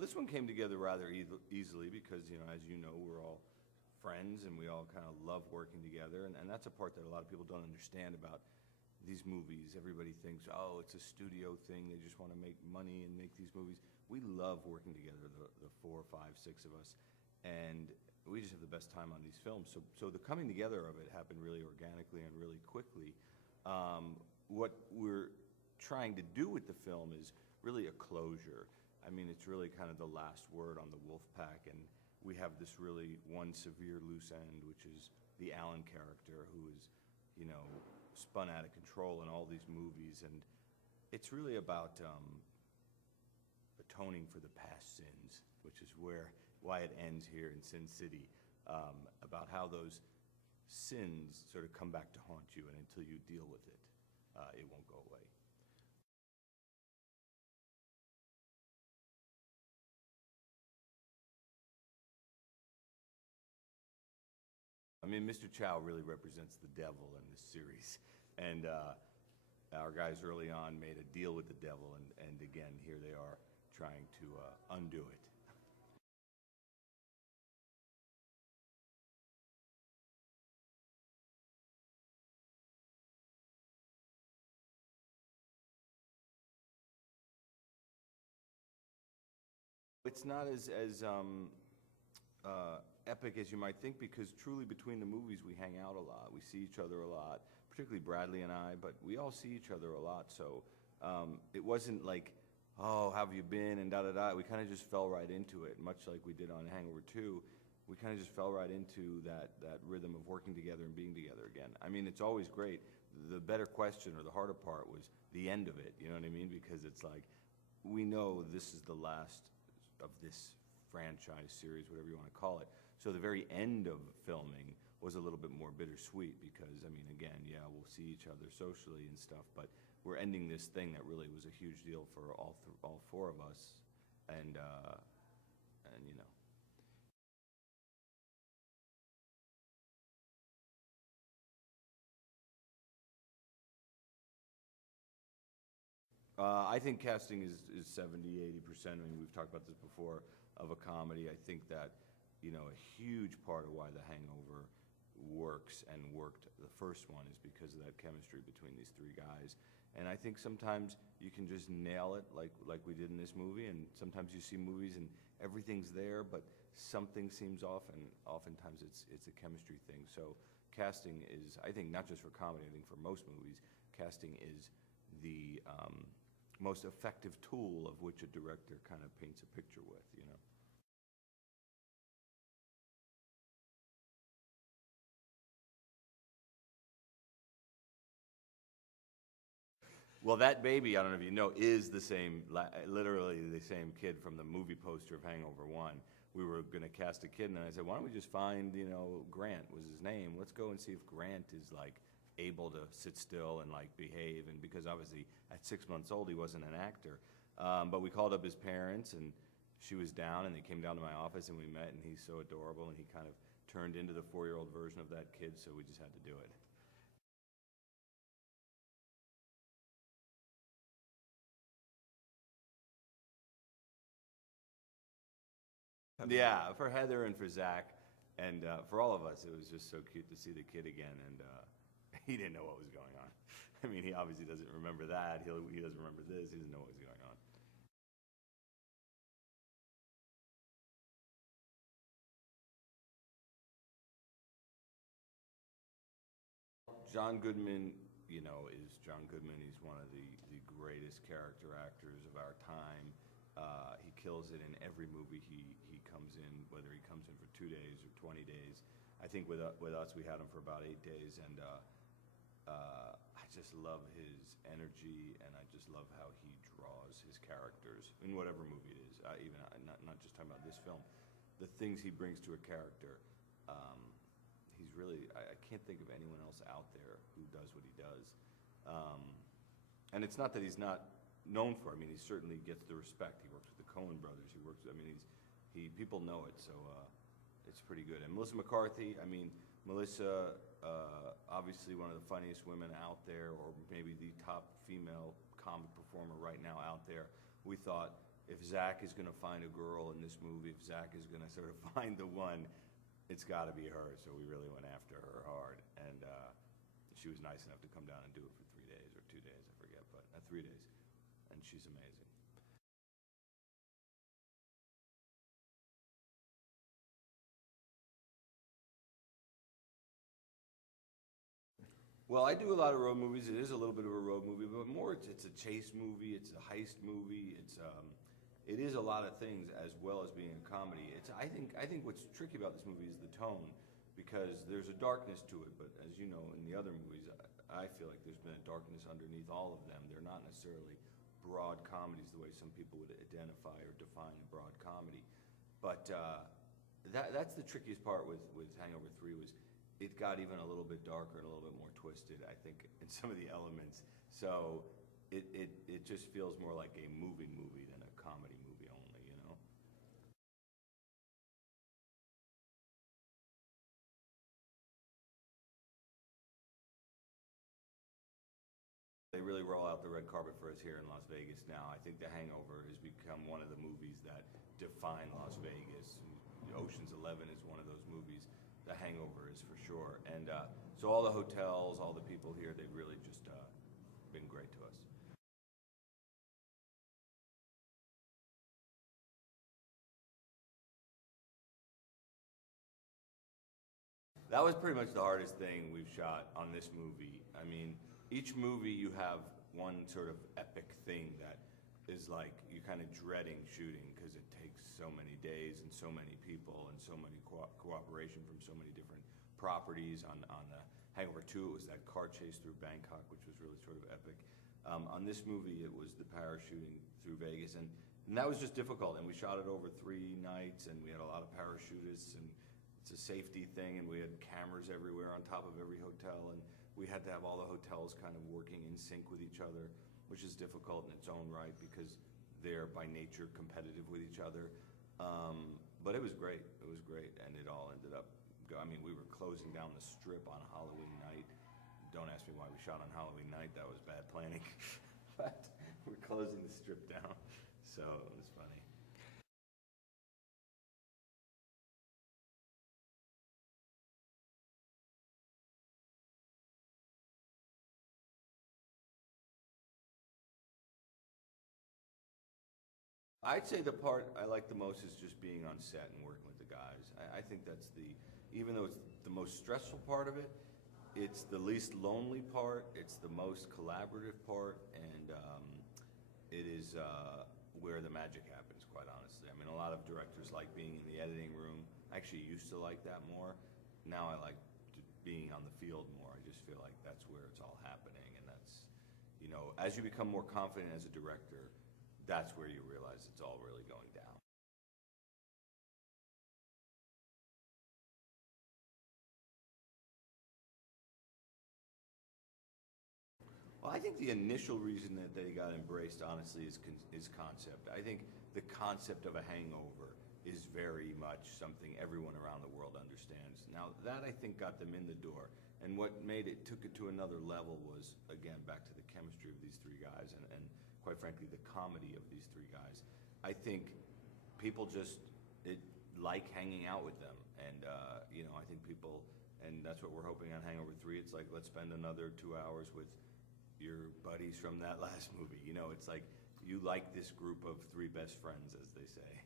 This one came together rather easily because, as you know, we're all friends and we all kind of love working together. And that's a part that a lot of people don't understand about these movies. Everybody thinks, oh, it's a studio thing. They just want to make money and make these movies. We love working together, the 4, 5, 6 of us. And we just have the best time on these films. So the coming together of it happened really organically and really quickly. What we're trying to do with the film is really a closure. I mean, it's really kind of the last word on the wolf pack, and we have this really one severe loose end, which is the Alan character, who is, spun out of control in all these movies, and it's really about atoning for the past sins, which is why it ends here in Sin City, about how those sins sort of come back to haunt you, and until you deal with it, it won't go away. I mean, Mr. Chow really represents the devil in this series, and our guys early on made a deal with the devil, and again, here they are trying to undo it. It's not as epic as you might think, because truly between the movies we hang out a lot. We see each other a lot, particularly Bradley and I, but we all see each other a lot. So it wasn't like, oh, how have you been, and da-da-da. We kind of just fell right into it, much like we did on Hangover 2. We kind of just fell right into that rhythm of working together and being together again. I mean, it's always great. The better question, or the harder part, was the end of it, you know what I mean? Because it's like, we know this is the last of this franchise series, whatever you want to call it. So the very end of filming was a little bit more bittersweet because, I mean, again, yeah, we'll see each other socially and stuff, but we're ending this thing that really was a huge deal for all 4 of us, and you know. I think casting is 70, 80%. I mean, we've talked about this before, of a comedy. I think that, a huge part of why The Hangover works and worked the first one is because of that chemistry between these 3 guys. And I think sometimes you can just nail it like we did in this movie, and sometimes you see movies and everything's there, but something seems off, and oftentimes it's a chemistry thing. So casting is, I think, not just for comedy, I think for most movies, casting is the most effective tool of which a director kind of paints a picture with, Well, that baby, I don't know if you know, is the same, literally the same kid from the movie poster of Hangover 1. We were going to cast a kid, and I said, why don't we just find, Grant was his name. Let's go and see if Grant is, able to sit still and, behave. And because obviously at 6 months old, he wasn't an actor. But we called up his parents, and she was down, and they came down to my office, and we met, and he's so adorable, and he kind of turned into the 4-year-old version of that kid, so we just had to do it. Yeah, for Heather and for Zach, and for all of us, it was just so cute to see the kid again, and he didn't know what was going on. I mean, he obviously doesn't remember that. He doesn't remember this. He doesn't know what was going on. John Goodman, is John Goodman. He's one of the greatest character actors of our time. He kills it in every movie he comes in, whether he comes in for 2 days or 20 days. I think with us, we had him for about 8 days, and I just love his energy, and I just love how he draws his characters in whatever movie it is. Even not just talking about this film, the things he brings to a character. He's really, I can't think of anyone else out there who does what he does. And it's not that he's not known for. I mean, he certainly gets the respect. He works with the Coen brothers. People know it, so it's pretty good. And Melissa McCarthy, I mean, Melissa, obviously one of the funniest women out there, or maybe the top female comic performer right now out there. We thought if Zach is gonna find a girl in this movie, if Zach is gonna sort of find the one, it's gotta be her. So we really went after her hard, and she was nice enough to come down and do it for 3 days or 2 days, I forget, but 3 days, and she's amazing. Well, I do a lot of road movies. It is a little bit of a road movie, but more it's a chase movie. It's a heist movie. It is a lot of things as well as being a comedy. I think what's tricky about this movie is the tone, because there's a darkness to it. But as you know, in the other movies, I feel like there's been a darkness underneath all of them. They're not necessarily broad comedies the way some people would identify or define a broad comedy. But that's the trickiest part with Hangover 3 was it got even a little bit darker and a little bit more twisted, I think, in some of the elements. So it just feels more like a movie than a comedy movie only, you know? They really roll out the red carpet for us here in Las Vegas now. I think The Hangover has become one of the movies that define Las Vegas. Ocean's 11 is one of those movies. The Hangover is for sure. And so all the hotels, all the people here, they've really just been great to us. That was pretty much the hardest thing we've shot on this movie. I mean, each movie you have one sort of epic thing that is like you're kind of dreading shooting because it takes so many days and so many people and so many cooperation from so many different properties. On the Hangover 2, it was that car chase through Bangkok, which was really sort of epic. On this movie, it was the parachuting through Vegas, and that was just difficult. And we shot it over 3 nights, and we had a lot of parachutists, and it's a safety thing, and we had cameras everywhere on top of every hotel, and we had to have all the hotels kind of working in sync with each other, which is difficult in its own right because they're by nature competitive with each other. But it was great. It was great, and it all ended up. I mean, we were closing down the strip on Halloween night. Don't ask me why we shot on Halloween night. That was bad planning. But we're closing the strip down, so it was funny. I'd say the part I like the most is just being on set and working with the guys. I think that's even though it's the most stressful part of it, it's the least lonely part, it's the most collaborative part, and it is where the magic happens, quite honestly. I mean, a lot of directors like being in the editing room. I actually used to like that more. Now I like being on the field more. I just feel like that's where it's all happening, and that's, as you become more confident as a director, that's where you realize it's all really going down. Well, I think the initial reason that they got embraced, honestly, is concept. I think the concept of a hangover is very much something everyone around the world understands. Now, that I think got them in the door. And what took it to another level was, again, back to the chemistry of these 3 guys and quite frankly, the comedy of these 3 guys. I think people just like hanging out with them. And, I think people, and that's what we're hoping on Hangover 3. It's like, let's spend another 2 hours with your buddies from that last movie. It's like you like this group of 3 best friends, as they say.